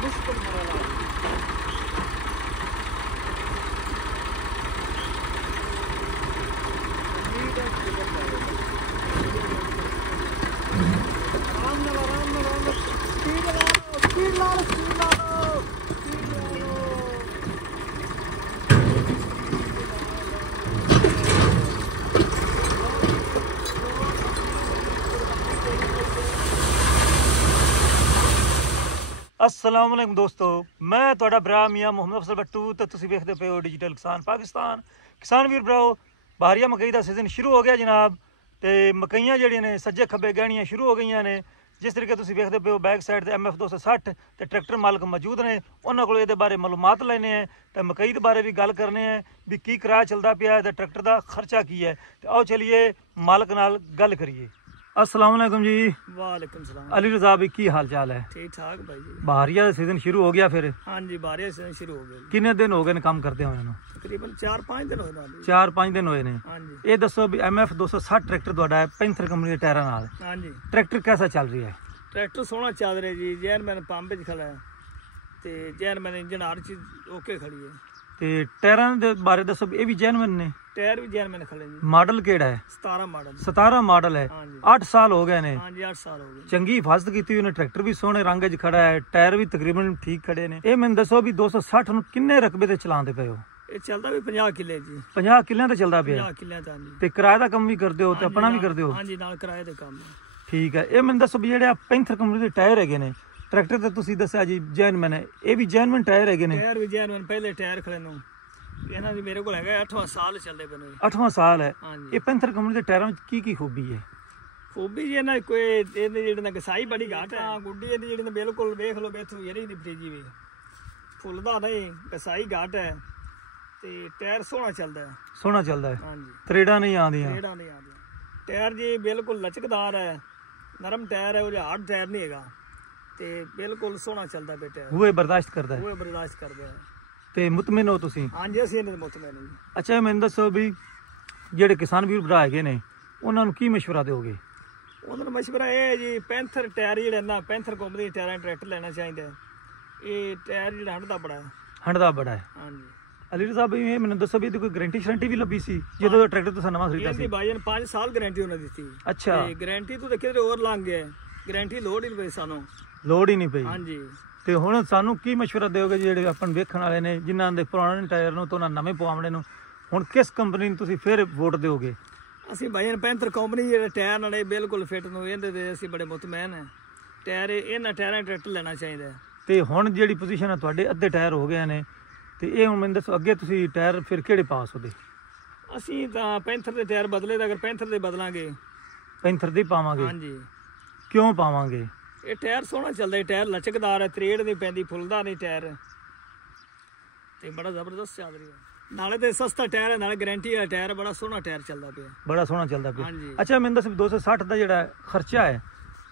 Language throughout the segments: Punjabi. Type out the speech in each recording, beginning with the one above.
मुश्किल मरला अस्सलाम वालेकुम दोस्तों, मैं तुहाडा भरा मियाँ मुहम्मद अफजल भट्टू तो तुसीं वेखदे पे हो डिजिटल किसान पाकिस्तान। किसान वीर भराओ, बारिया मकई का सीजन शुरू हो गया जनाब। तो मकईयां जिहड़ियां ने सज्जे खब्बे गहणियां शुरू हो गई ने। जिस तरीके तुसीं वेखदे पे हो बैक साइड ते MF 260 ते ट्रैक्टर मालक मौजूद ने, उन्हां कोल इहदे बारे मालूमात लैने हैं तो मकई दे बारे भी गल करने हैं भी की किराया चलदा पिया है ते ट्रैक्टर का खर्चा की है। तो आओ चलिए मालक नाल गल करिए। अस्सलाम वालेकुम जी। वालेकुम सलाम। अली रज़ा भी की हाल चाल है? ठीक ठाक भाई जी। बारिया का सीजन शुरू हो गया फिर? हाँ जी, बारिया सीजन शुरू हो गया। किन्ने दिन हो गए काम करते हुए? तकरीबन 4-5 दिन होए। 4-5 दिन होए ने। हाँ जी। ये दसो भी MF 260 ट्रैक्टर तुहाडा है पैंथर कंपनी के टायरां नाल। हाँ जी। ट्रैक्टर कैसा चल रहा है? ट्रैक्टर सोहना चल रहा जी। जैन मैंने पंप च खड़ा है ते जैन मैंने इंजन हर चीज ओके खड़ी है। ते टायरां दे बारे दसो, ये भी जेन्युइन ने? टायर भी जैन मैंने खड़े जी। मॉडल केड़ा है? 17 मॉडल। 17 मॉडल है। हाँ जी। 8 साल हो गए ने। हाँ जी, 8 साल हो गए। चंगी हिफाजत की हुई ने। ट्रैक्टर भी सोहने रंग च खड़ा है, टायर भी तकरीबन ठीक खड़े ने। ये मैंने दसो भी 260 ਨੂੰ किन्ने रकबे ते चलांदे पे हो? ये चलता भी 50 किले जी। 50 किल्लियां ते चलदा पिया? 50 किले ता जी। ते किराए दा कम भी करदे हो ते अपना भी करदे हो? हाँ जी, नाल किराए दे काम। ठीक है। ये मैंने दसो भी जेह्ड़े पैंथर कंपनी दे टायर हैगे ने, ट्रैक्टर ते तुसीं दस्सिया जी जेन्युइन है, ये भी जेन्युइन टायर हैगे ने? टायर भी जेन्युइन। पहले टायर खड़े नु ਇਹਨਾਂ ਦੀ ਮੇਰੇ ਕੋਲ ਹੈਗਾ 8ਵਾਂ ਸਾਲ ਚੱਲਦੇ ਪਏ ਨੇ। 8ਵਾਂ ਸਾਲ ਹੈ। ਹਾਂਜੀ। ਇਹ ਪੈਂਥਰ ਕੰਪਨੀ ਦੇ ਟਾਇਰਾਂ ਵਿੱਚ ਕੀ ਖੂਬੀ ਹੈ? ਖੂਬੀ ਜੀ ਇਹਨਾਂ ਕੋਈ ਇਹਦੇ ਜਿਹੜੇ ਨਾ ਗਸਾਈ ਬੜੀ ਘਾਟ ਹੈ। ਗੁੱਡੀ ਇਹਦੀ ਜਿਹੜੀ ਬਿਲਕੁਲ ਵੇਖ ਲਓ ਬੇਥੂ ਜਿਹੜੀ ਨਹੀਂ ਫਰੀਜੀ ਵੀ ਫੁੱਲਦਾ ਨਹੀਂ, ਗਸਾਈ ਘਾਟ ਹੈ ਤੇ ਟਾਇਰ ਸੋਹਣਾ ਚੱਲਦਾ ਹੈ। ਸੋਹਣਾ ਚੱਲਦਾ ਹੈ। ਹਾਂਜੀ। ਤਰੇੜਾਂ ਨਹੀਂ ਆਉਂਦੀਆਂ? ਤਰੇੜਾਂ ਨਹੀਂ ਆਉਂਦੀਆਂ। ਟਾਇਰ ਜੀ ਬਿਲਕੁਲ ਲਚਕਦਾਰ ਹੈ, ਨਰਮ ਟਾਇਰ ਹੈ, ਉਹ ਹਾਰਡ ਟਾਇਰ ਨਹੀਂ ਹੈਗਾ ਤੇ ਬਿਲਕੁਲ ਸੋਹਣਾ ਚੱਲਦਾ ਪਿਆ ਟਾਇਰ। ਉਹ ਬਰਦਾਸ਼ਤ ਕਰਦਾ ਹੈ? ਉਹ ਬਰਦਾਸ਼ਤ ਕਰਦਾ ਹੈ। ਤੇ ਮੁਤਮਿਨ ਹੋ ਤੁਸੀਂ? ਹਾਂਜੀ, ਅਸੀਂ ਇਹਨਾਂ ਦੇ ਮੁਤਮਿਨ ਹਾਂ ਜੀ। ਅੱਛਾ, ਮੈਨੂੰ ਦੱਸੋ ਵੀ ਜਿਹੜੇ ਕਿਸਾਨ ਵੀਰ ਭਰਾ ਹੈਗੇ ਨੇ ਉਹਨਾਂ ਨੂੰ ਕੀ ਮਸ਼ਵਰਾ ਦਿਓਗੇ? ਉਹਨਾਂ ਨੂੰ ਮਸ਼ਵਰਾ ਇਹ ਹੈ ਜੀ, ਪੈਂਥਰ ਟਾਇਰ ਜਿਹੜਾ ਨਾ ਪੈਂਥਰ ਕੰਪਨੀ ਦੇ ਟਾਇਰਾਂ ਟਰੈਕਟਰ ਲੈਣਾ ਚਾਹੀਦਾ ਹੈ। ਇਹ ਟਾਇਰ ਜਿਹੜਾ ਹੰਡਦਾ ਬੜਾ ਹੈ। ਹੰਡਦਾ ਬੜਾ ਹੈ। ਹਾਂਜੀ। ਅਲੀ ਰਜ਼ਾ ਭਾਈ, ਇਹ ਮੈਨੂੰ ਦੱਸੋ ਵੀ ਇਹਦੀ ਕੋਈ ਗਾਰੰਟੀ ਸ਼ਰੰਟੀ ਵੀ ਲੱਭੀ ਸੀ ਜਦੋਂ ਟਰੈਕਟਰ ਤੁਸੀਂ ਨਵਾਂ ਖਰੀਦਿਆ ਸੀ? ਇਹਦੀ ਭਾਈ ਨੇ 5 ਸਾਲ ਗਾਰੰਟੀ ਉਹਨਾਂ ਦਿੱਤੀ। ਅੱਛਾ। ਤੇ ਗਾਰੰਟੀ ਤੋਂ ਤਾਂ ਕਿਧਰੇ ਹੋਰ ਲੰਘ ਗਿਆ, ਗਾਰੰਟੀ ਲੋੜ ਹੀ ਨਹੀਂ ਪਈ ਸਾਨੂੰ। ਲੋੜ ਹੀ ਨਹੀਂ ਪਈ? ਹਾਂਜੀ। ਤੇ ਹੁਣ ਸਾਨੂੰ ਕੀ ਮਸ਼ਵਰਾ ਦਿਓਗੇ ਜਿਹੜੇ ਆਪਾਂ ਵੇਖਣ ਵਾਲੇ ਨੇ ਜਿਨ੍ਹਾਂ ਦੇ ਪੁਰਾਣੇ ਟਾਇਰ ਨੂੰ ਤੇ ਉਹਨਾਂ ਨਵੇਂ ਪਵਾਉਣੇ ਨੂੰ, ਹੁਣ ਕਿਸ ਕੰਪਨੀ ਨੂੰ ਤੁਸੀਂ ਫਿਰ ਵੋਟ ਦਿਓਗੇ? ਅਸੀਂ ਭਾਈ ਪੈਂਥਰ ਕੰਪਨੀ ਜਿਹੜੇ ਟਾਇਰ ਨਾਲੇ ਬਿਲਕੁਲ ਫਿੱਟ ਨੂੰ ਇਹਦੇ ਤੇ ਅਸੀਂ ਬੜੇ ਮੁਤਮੈਨ ਹਾਂ। ਟਾਇਰ ਇਹਨਾਂ ਟਾਇਰਾਂ ਟਰੈਕਟਰ ਲੈਣਾ ਚਾਹੀਦਾ। ਤੇ ਹੁਣ ਜਿਹੜੀ ਪੋਜੀਸ਼ਨ ਹੈ ਤੁਹਾਡੇ ਅੱਧੇ ਟਾਇਰ ਹੋ ਗਏ ਨੇ ਤੇ ਇਹ ਹੁਣ ਮੈਨੂੰ ਦੱਸੋ ਅੱਗੇ ਤੁਸੀਂ ਟਾਇਰ ਫਿਰ ਕਿਹੜੇ ਪਾਸ ਉਹਦੇ? ਅਸੀਂ ਤਾਂ ਪੈਂਥਰ ਦੇ ਟਾਇਰ ਬਦਲੇ ਤਾਂ ਅਗਰ ਪੈਂਥਰ ਦੇ ਬਦਲਾਂਗੇ ਪੈਂਥਰ ਦੇ ਪਾਵਾਂਗੇ? ਹਾਂਜੀ। ਕਿਉਂ ਪਾਵਾਂਗੇ? ਇਹ ਟਾਇਰ ਸੋਹਣਾ ਚੱਲਦਾ, ਟਾਇਰ ਲਚਕਦਾਰ ਹੈ, ਤਰੇੜ ਨਹੀਂ ਪੈਂਦੀ, ਫੁੱਲਦਾ ਨਹੀਂ ਟਾਇਰ ਤੇ ਬੜਾ ਜ਼ਬਰਦਸਤ ਚੱਲ ਰਿਹਾ। ਨਾਲੇ ਤੇ ਸਸਤਾ ਟਾਇਰ ਹੈ, ਨਾਲੇ ਗਾਰੰਟੀ ਵਾਲਾ ਟਾਇਰ, ਬੜਾ ਸੋਹਣਾ ਟਾਇਰ ਚੱਲਦਾ ਪਿਆ। ਬੜਾ ਸੋਹਣਾ ਚੱਲਦਾ ਪਿਆ। ਅੱਛਾ, ਮੈਨੂੰ ਦੱਸ 260 ਦਾ ਜਿਹੜਾ ਖਰਚਾ ਹੈ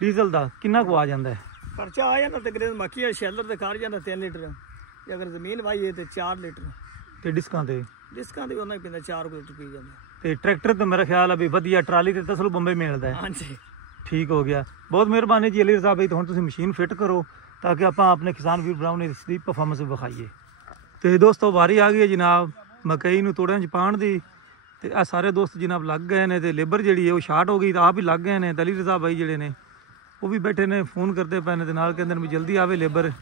ਡੀਜ਼ਲ ਦਾ ਕਿੰਨਾ ਕੁ ਆ ਜਾਂਦਾ ਹੈ? ਖਰਚਾ ਆ ਜਾਂਦਾ ਤਕਰੀਬਨ ਮੱਕੀ ਸ਼ੈਲਰ ਤੇ ਕਰ ਜਾਂਦਾ 3 ਲੀਟਰ, ਜੇ ਅਗਰ ਜ਼ਮੀਨ ਵਾਹੀਏ ਤੇ 4 ਲੀਟਰ। ਤੇ ਡਿਸਕਾਂ ਤੇ ਵੀ ਉਹਨਾਂ ਹੀ ਪੈਂਦਾ 4 ਲੀਟਰ ਪੀ ਜਾਂਦਾ। ਤੇ ਟਰੈਕਟਰ ਤੇ ਮੇਰਾ ਖਿਆਲ ਹੈ ਵੀ ਵਧੀਆ ਟਰਾਲੀ ਤੇ ਤਸਲੂ ਬੰਬੇ ਮਿਲਦਾ ਹੈ। ਹਾਂਜੀ। ठीक हो गया, बहुत मेहरबानी जी अली रज़ा भाई। तो हम मशीन फिट करो ताकि आप अपने किसान वीर भरावां ने इसकी परफॉर्मेंस विखाईए। तो दोस्तों वारी आ गई है जनाब मकई नूं तोड़ियां च पाउण दी। ते आ सारे दोस्त जनाब लग गए ने ते लेबर जिहड़ी है वो शार्ट हो गई तो आप ही लग गए ने। अली रज़ा भाई जिहड़े ने वो भी बैठे ने, फोन करते पे ने ते नाल कहंदे ने भी जल्दी आवे लेबर।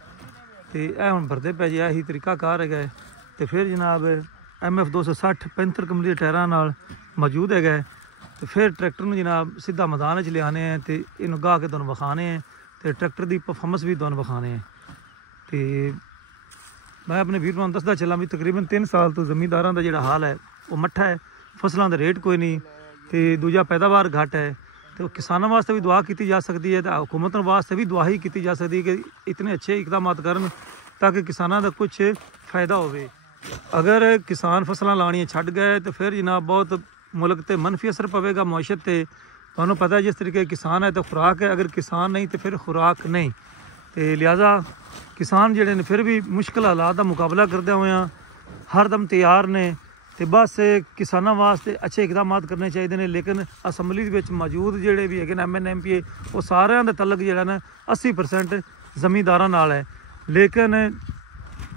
ते ए हुण भरदे पे जी, यही तरीका कार है। तो फिर जनाब MF 260 पैंथर कंपनी के टायरां नाल मौजूद है। तो फिर ट्रैक्टर में जनाब सीधा मैदान च लियाने हैं तो इनू गाह के तुहानूं विखाने हैं तो ट्रैक्टर की परफॉर्मेंस भी तुहानूं विखाने हैं। तो मैं अपने वीर भरावां नूं दसदा चलां भी तकरीबन 3 साल तो जमींदारां दा जिहड़ा हाल है वो मट्ठा है। फसलों का रेट कोई नहीं तो दूजा पैदावार घट है। तो किसानों वास्ते भी दुआ की जा सकती है तो हुकूमत वास्ते भी दुआ ही की जा सकती है कि इतने अच्छे इकदाम करन ताकि किसानों का कुछ फ़ायदा हो। अगर किसान फसलां लाणियां छड्ड गए तो फिर जनाब बहुत मुल्क ते मनफी असर पवेगा, मुआशत ते। तुहानूं पता है जिस तरीके किसान है तो खुराक है, अगर किसान नहीं तो फिर खुराक नहीं। तो लिहाजा किसान जिहड़े ने फिर भी मुश्किल हालात का मुकाबला करदे होए हर दम तैयार ने। तो बस किसानों वास्ते अच्छे इकदाम करने चाहिए ने। लेकिन असैंबली विच मौजूद जिहड़े भी है MN MP वो सारिਆਂ ਦਾ तलक जिहड़ा ना 80% जमींदारां नाल है। ਲੇਕਿਨ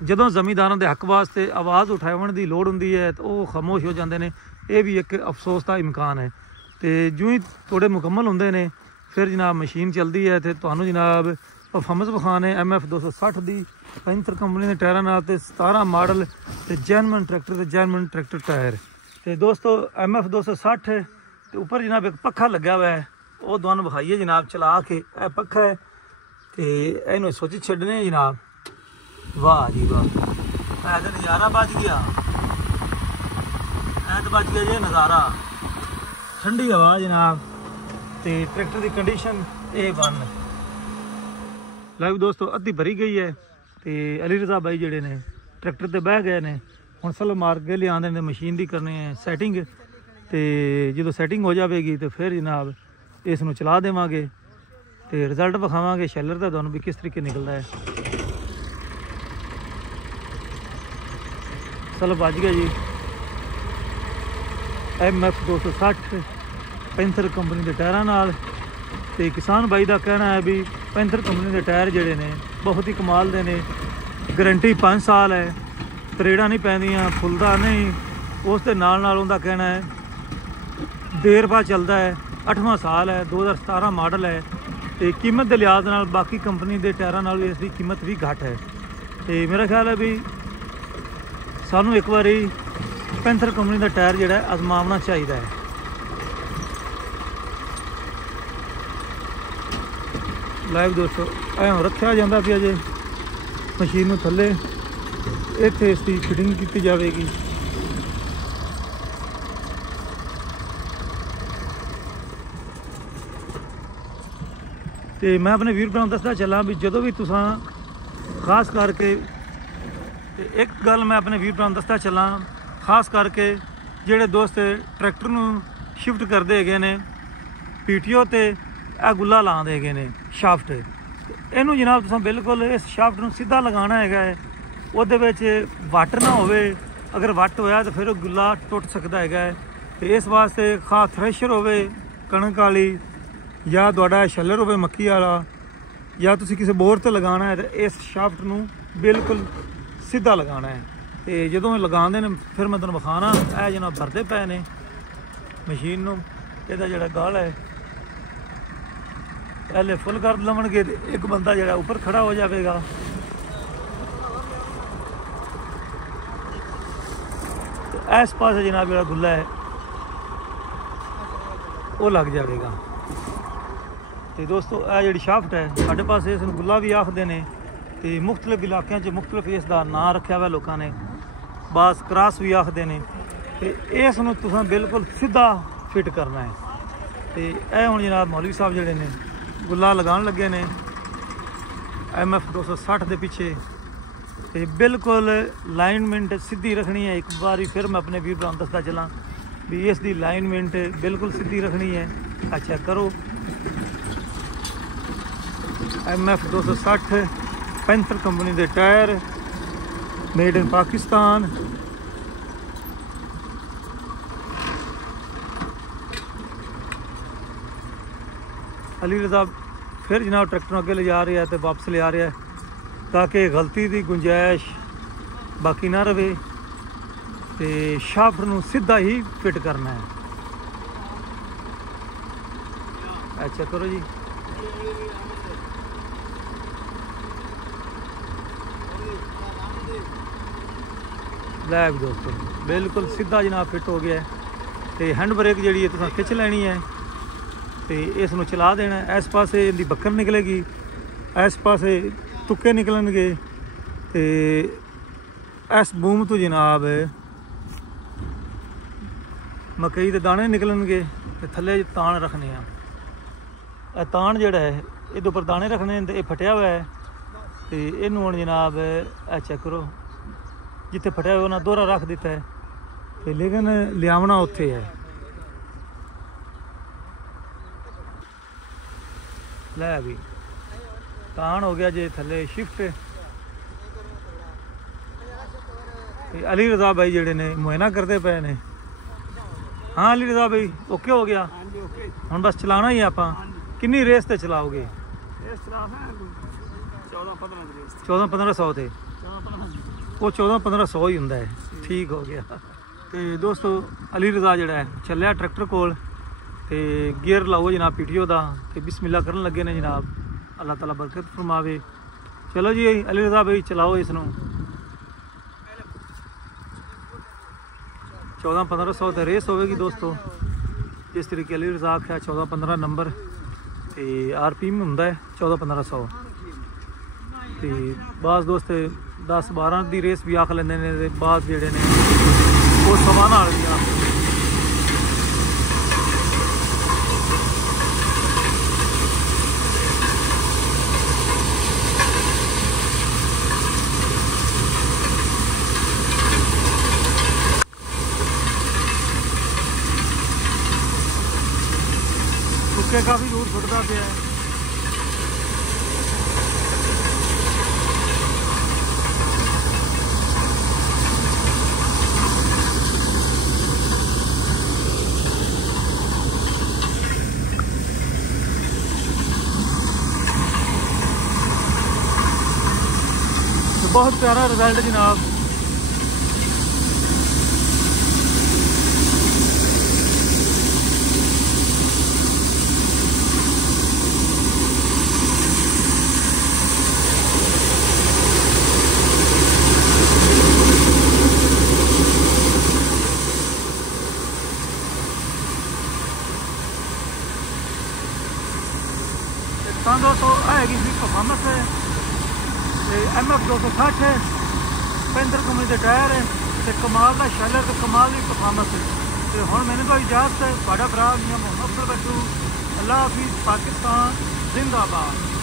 ਜਦੋਂ ਜ਼ਮੀਂਦਾਰਾਂ ਦੇ ਹੱਕ ਵਾਸਤੇ ਆਵਾਜ਼ ਉਠਾਉਣ ਦੀ ਲੋੜ ਹੁੰਦੀ ਹੈ ਤਾਂ ਉਹ ਖਾਮੋਸ਼ ਹੋ ਜਾਂਦੇ ਨੇ। ਇਹ ਵੀ ਇੱਕ ਅਫਸੋਸ ਦਾ ਇਮਕਾਨ ਹੈ। ਤੇ ਜਿਉਂ ਹੀ ਥੋੜੇ ਮੁਕੰਮਲ ਹੁੰਦੇ ਨੇ ਫਿਰ ਜਨਾਬ ਮਸ਼ੀਨ ਚੱਲਦੀ ਹੈ ਤੇ ਤੁਹਾਨੂੰ ਜਨਾਬ ਪਰਫਾਰਮੈਂਸ ਵਿਖਾਣੇ MF 260 ਦੀ ਪੈਂਥਰ ਕੰਪਨੀ ਦੇ ਟਾਇਰਾਂ ਨਾਲ ਤੇ 17 ਮਾਡਲ ਤੇ ਜੈਨੂਇਨ ਟਰੈਕਟਰ ਤੇ ਜੈਨੂਇਨ ਟਰੈਕਟਰ ਟਾਇਰ। ਤੇ ਦੋਸਤੋ MF 260 ਤੇ ਉੱਪਰ ਜਨਾਬ ਇੱਕ ਪੱਖਾ ਲੱਗਿਆ ਹੋਇਆ ਹੈ, ਉਹ ਤੁਹਾਨੂੰ ਵਿਖਾਈਏ ਜਨਾਬ ਚਲਾ ਕੇ। ਇਹ ਪੱਖਾ ਹੈ ਤੇ ਇਹਨੂੰ ਸੁੱਚ ਛੱਡਨੇ ਜਨਾਬ। ਵਾਹ ਜੀ ਵਾਹ, ਇਹ ਤਾਂ ਨਜ਼ਾਰਾ ਬਚ ਗਿਆ, ਇਹ ਤਾਂ ਬਚ ਗਿਆ ਜੀ ਨਜ਼ਾਰਾ। ਠੰਡੀ ਹਵਾ ਜਨਾਬ ਤੇ ਟਰੈਕਟਰ ਦੀ ਕੰਡੀਸ਼ਨ A1। ਲਾਈਵ ਦੋਸਤੋ ਅੱਧੀ ਭਰੀ ਗਈ ਹੈ ਤੇ ਅਲੀ ਰਜ਼ਾ ਬਾਈ ਜਿਹੜੇ ਨੇ ਟਰੈਕਟਰ ਤੇ ਬਹਿ ਗਏ ਨੇ। ਹੁਣ ਸਲ ਮਾਰ ਕੇ ਲਿਆਉਂਦੇ ਨੇ, ਮਸ਼ੀਨ ਦੀ ਕਰਨੀ ਹੈ ਸੈਟਿੰਗ ਤੇ ਜਦੋਂ ਸੈਟਿੰਗ ਹੋ ਜਾਵੇਗੀ ਤੇ ਫਿਰ ਜਨਾਬ ਇਸ ਨੂੰ ਚਲਾ ਦੇਵਾਂਗੇ ਤੇ ਰਿਜ਼ਲਟ ਵਿਖਾਵਾਂਗੇ ਸ਼ੈਲਰ ਦਾ ਤੁਹਾਨੂੰ ਵੀ ਕਿਸ ਤਰੀਕੇ ਨਿਕਲਦਾ ਹੈ। ਚਲੋ ਵੱਜ ਗਿਆ ਜੀ MF 260 ਪੈਂਥਰ ਕੰਪਨੀ ਦੇ ਟਾਇਰਾਂ ਨਾਲ। ਤੇ ਕਿਸਾਨ ਬਾਈ ਦਾ ਕਹਿਣਾ ਹੈ ਵੀ ਪੈਂਥਰ ਕੰਪਨੀ ਦੇ ਟਾਇਰ ਜਿਹੜੇ ਨੇ ਬਹੁਤ ਹੀ ਕਮਾਲ ਦੇ ਨੇ, ਗਰੰਟੀ 5 ਸਾਲ ਹੈ, ਤਰੇੜਾਂ ਨਹੀਂ ਪੈਂਦੀਆਂ, ਫੁੱਲਦਾ ਨਹੀਂ। ਉਸ ਦੇ ਨਾਲ ਨਾਲ ਉਹਦਾ ਕਹਿਣਾ ਹੈ ਦੇਰ ਬਾਅਦ ਚੱਲਦਾ ਹੈ, 8ਵਾਂ ਸਾਲ ਹੈ, 2017 ਮਾਡਲ ਹੈ ਤੇ ਕੀਮਤ ਦੇ ਲਿਹਾਜ਼ ਨਾਲ ਬਾਕੀ ਕੰਪਨੀ ਦੇ ਟਾਇਰਾਂ ਨਾਲ ਇਸ ਦੀ ਕੀਮਤ ਵੀ ਘੱਟ ਹੈ। ਤੇ ਮੇਰਾ ਖਿਆਲ ਹੈ ਵੀ ਸਾਨੂੰ ਇੱਕ ਵਾਰੀ ਪੈਂਥਰ ਕੰਪਨੀ ਦਾ ਟਾਇਰ ਜਿਹੜਾ ਅਜ਼ਮਾਉਣਾ ਚਾਹੀਦਾ ਹੈ। ਲਾਈਵ ਦੋਸਤੋ ਐਂ ਰੱਖਿਆ ਜਾਂਦਾ ਪਿਆ ਜੇ ਮਸ਼ੀਨ ਨੂੰ ਥੱਲੇ, ਇੱਥੇ ਇਸ ਦੀ ਫਿਟਿੰਗ ਕੀਤੀ ਜਾਵੇਗੀ। ਤੇ ਮੈਂ ਆਪਣੇ ਵੀਰ ਭਰਾ ਨੂੰ ਦੱਸਦਾ ਚੱਲਾਂ ਵੀ ਜਦੋਂ ਵੀ ਤੁਸੀਂ ਖਾਸ ਕਰਕੇ ਤੇ ਇੱਕ ਗੱਲ ਮੈਂ ਆਪਣੇ ਵੀਰ ਭਰਾ ਨੂੰ ਦੱਸਦਾ ਚੱਲਾਂ, ਖਾਸ ਕਰਕੇ ਜਿਹੜੇ ਦੋਸਤ ਟਰੈਕਟਰ ਨੂੰ ਸ਼ਿਫਟ ਕਰਦੇ ਹੈਗੇ ਨੇ PTO ਤੇ ਇਹ ਗੁੱਲਾ ਲਾਉਂਦੇ ਹੈਗੇ ਨੇ ਸ਼ਾਫਟ, ਇਹਨੂੰ ਜਨਾਬ ਤੁਸੀਂ ਬਿਲਕੁਲ ਇਸ ਸ਼ਾਫਟ ਨੂੰ ਸਿੱਧਾ ਲਗਾਉਣਾ ਹੈਗਾ ਹੈ। ਉਹਦੇ ਵਿੱਚ ਵੱਟ ਨਾ ਹੋਵੇ, ਅਗਰ ਵੱਟ ਹੋਇਆ ਤਾਂ ਫਿਰ ਉਹ ਗੁੱਲਾ ਟੁੱਟ ਸਕਦਾ ਹੈਗਾ ਹੈ। ਤੇ ਇਸ ਵਾਸਤੇ ਖਾਸ ਥ੍ਰੈਸ਼ਰ ਹੋਵੇ ਕਣਕ ਵਾਲੀ ਜਾਂ ਤੁਹਾਡਾ ਛੱਲਰ ਹੋਵੇ ਮੱਕੀ ਵਾਲਾ ਜਾਂ ਤੁਸੀਂ ਕਿਸੇ ਬੋਰ ਤੇ ਲਗਾਉਣਾ ਹੈ ਤਾਂ ਇਸ ਸ਼ਾਫਟ ਨੂੰ ਬਿਲਕੁਲ ਸਿੱਧਾ ਲਗਾਉਣਾ ਹੈ। ਤੇ ਜਦੋਂ ਇਹ ਲਗਾਉਂਦੇ ਨੇ ਫਿਰ ਮੈਂ ਤੁਹਾਨੂੰ ਵਿਖਾਉਣਾ, ਇਹ ਜਨਾਬ ਭਰਦੇ ਪਏ ਨੇ ਮਸ਼ੀਨ ਨੂੰ। ਇਹਦਾ ਜਿਹੜਾ ਗਲ ਹੈ ਪਹਿਲੇ ਫੁੱਲ ਕਰ ਲਵਣਗੇ ਤੇ ਇੱਕ ਬੰਦਾ ਜਿਹੜਾ ਉੱਪਰ ਖੜਾ ਹੋ ਜਾਵੇਗਾ। ਤੇ ਇਸ ਪਾਸੇ ਜਨਾਬ ਜਿਹੜਾ ਗੁੱਲਾ ਹੈ ਉਹ ਲੱਗ ਜਾਵੇਗਾ। ਤੇ ਦੋਸਤੋ ਇਹ ਜਿਹੜੀ ਸ਼ਾਫਟ ਹੈ ਸਾਡੇ ਪਾਸੇ ਇਸ ਨੂੰ ਗੁੱਲਾ ਵੀ ਆਖਦੇ ਨੇ ਤੇ ਮੁਖਤਲਿਫ ਇਲਾਕਿਆਂ 'ਚ ਮੁਖਤਲਿਫ ਇਸ ਦਾ ਨਾਂ ਰੱਖਿਆ ਹੋਇਆ ਲੋਕਾਂ ਨੇ, ਬਾਸ ਕ੍ਰਾਸ ਵੀ ਆਖਦੇ ਨੇ। ਤੇ ਇਸ ਨੂੰ ਤੁਸੀਂ ਬਿਲਕੁਲ ਸਿੱਧਾ ਫਿੱਟ ਕਰਨਾ ਹੈ। ਤੇ ਇਹ ਹੁਣ ਜਨਾਬ ਮੌਲਵੀ ਸਾਹਿਬ ਜਿਹੜੇ ਨੇ ਗੁੱਲਾ ਲਗਾਉਣ ਲੱਗੇ ਨੇ MF 260 ਦੇ ਪਿੱਛੇ। ਤੇ ਬਿਲਕੁਲ ਲਾਈਨਮੈਂਟ ਸਿੱਧੀ ਰੱਖਣੀ ਹੈ। ਇੱਕ ਵਾਰੀ ਫਿਰ ਮੈਂ ਆਪਣੇ ਵੀਰ ਭਰਾ ਨੂੰ ਦੱਸਦਾ ਚੱਲਾਂ ਵੀ ਇਸ ਦੀ ਲਾਈਨਮੈਂਟ ਬਿਲਕੁਲ ਸਿੱਧੀ ਰੱਖਣੀ ਹੈ। ਅੱਛਾ ਕਰੋ। MF 260 ਪੈਂਥਰ ਕੰਪਨੀ ਦੇ tyre, made in Pakistan. Ali Raza ਫਿਰ ਜਨਾਬ ਟਰੈਕਟਰ ਨੂੰ ਅੱਗੇ ਲਿਜਾ ਰਿਹਾ ਤੇ ਵਾਪਸ ਲਿਆ ਰਿਹਾ ਤਾਂ ਕਿ ਗਲਤੀ ਦੀ ਗੁੰਜਾਇਸ਼ ਬਾਕੀ ਨਾ ਰਵੇ ਤੇ ਸ਼ਾਫਟ ਨੂੰ ਸਿੱਧਾ ਹੀ ਫਿੱਟ ਕਰਨਾ ਹੈ। ਅੱਛਾ ਕਰੋ ਜੀ। ਲੈ ਵੀ ਦੋਸਤੋ ਬਿਲਕੁਲ ਸਿੱਧਾ ਜਨਾਬ ਫਿੱਟ ਹੋ ਗਿਆ ਤੇ ਹੈਂਡ ਬ੍ਰੇਕ ਜਿਹੜੀ ਹੈ ਤੁਸੀਂ ਖਿੱਚ ਲੈਣੀ ਹੈ ਤੇ ਇਸ ਨੂੰ ਚਲਾ ਦੇਣਾ। ਇਸ ਪਾਸੇ ਇਹਦੀ ਬੱਕਰ ਨਿਕਲੇਗੀ, ਇਸ ਪਾਸੇ ਤੁੱਕੇ ਨਿਕਲਣਗੇ ਤੇ ਇਸ ਬੂਮ ਤੋਂ ਜਨਾਬ ਮਕਈ ਦੇ ਦਾਣੇ ਨਿਕਲਣਗੇ ਤੇ ਥੱਲੇ ਤਾਣ ਰੱਖਣੇ ਆ। ਇਹ ਤਾਣ ਜਿਹੜਾ ਹੈ ਇਹਦੇ ਉੱਪਰ ਦਾਣੇ ਰੱਖਣੇ ਤੇ ਇਹ ਫਟਿਆ ਹੋਇਆ ਹੈ ਤੇ ਇਹਨੂੰ ਹੁਣ ਜਨਾਬ ਇਹ ਚੈੱਕ ਕਰੋ, ਜਿੱਥੇ ਫਟਿਆ ਹੋਇਆ ਉਹਨਾਂ ਦੋਹਰਾ ਰੱਖ ਦਿੱਤਾ ਹੈ ਤੇ ਲੇਕਿਨ ਲਿਆਵਣਾ ਉੱਥੇ ਹੈ। ਲੈ ਵੀ ਤਾਣ ਹੋ ਗਿਆ ਜੇ ਥੱਲੇ ਸ਼ਿਫਟ। ਤੇ ਅਲੀ ਰਜ਼ਾ ਬਾਈ ਜਿਹੜੇ ਨੇ ਮੁਆਇਨਾ ਕਰਦੇ ਪਏ ਨੇ। ਹਾਂ ਅਲੀ ਰਜ਼ਾ ਬਾਈ ਓਕੇ ਹੋ ਗਿਆ? ਹਾਂਜੀ ਓਕੇ। ਹੁਣ ਬਸ ਚਲਾਉਣਾ ਹੀ ਆਪਾਂ। ਕਿੰਨੀ ਰੇਸ ਤੇ ਚਲਾਓਗੇ? ਇਸ ਤਰ੍ਹਾਂ ਹੈ 14-15 ਦੇ ਰੇਸ 14-1500 ਤੇ 14-15 ਉਹ 14-1500 ਹੀ ਹੁੰਦਾ ਹੈ। ਠੀਕ ਹੋ ਗਿਆ। ਤੇ ਦੋਸਤੋ ਅਲੀ ਰਜ਼ਾ ਜਿਹੜਾ ਹੈ ਚੱਲਿਆ ਟਰੈਕਟਰ ਕੋਲ ਤੇ ਗੇਅਰ ਲਾਓ ਜਨਾਬ ਪੀਟੀਓ ਦਾ ਤੇ ਬਿਸਮਿਲ੍ਲਾ ਕਰਨ ਲੱਗੇ ਨੇ ਜਨਾਬ। ਅੱਲਾਹ ਤਾਲਾ ਬਰਕਤ ਫਰਮਾਵੇ। ਚਲੋ ਜੀ ਅਲੀ ਰਜ਼ਾ ਭਾਈ ਚਲਾਓ ਇਸ ਨੂੰ। 14-1500 ਤੇ ਰੇਸ ਹੋਵੇਗੀ ਦੋਸਤੋ। ਜਿਸ ਤਰੀਕੇ ਅਲੀ ਰਜ਼ਾ ਆਖਿਆ 14-15 ਨੰਬਰ ਤੇ RPM ਹੁੰਦਾ ਹੈ 14-1500 ਤੇ ਬਾਸ ਦੋਸਤ 10-12 ਦੀ ਰੇਸ ਵੀ ਆਖ ਲੈਂਦੇ ਨੇ ਤੇ ਬਾਸ ਜਿਹੜੇ ਨੇ ਉਹ ਸਮਾਂ ਨਾਲ ਵੀ ਆਖ तुक्के काफ़ी दूर छुटता पे है। तो बहुत प्यारा रिजल्ट जनाब। दोस्तों आएगी भी परफॉर्मेंस है MF 260 है 65 कंपनी के टायर है तो कमाल का शैलर तो कमाल की परफॉर्मेंस है। तो हम मैंने तो इजाजत है। बड़ा भरा मियां मोहम्मद अफजल बट्टू। अल्लाह हाफिज़। पाकिस्तान जिंदाबाद।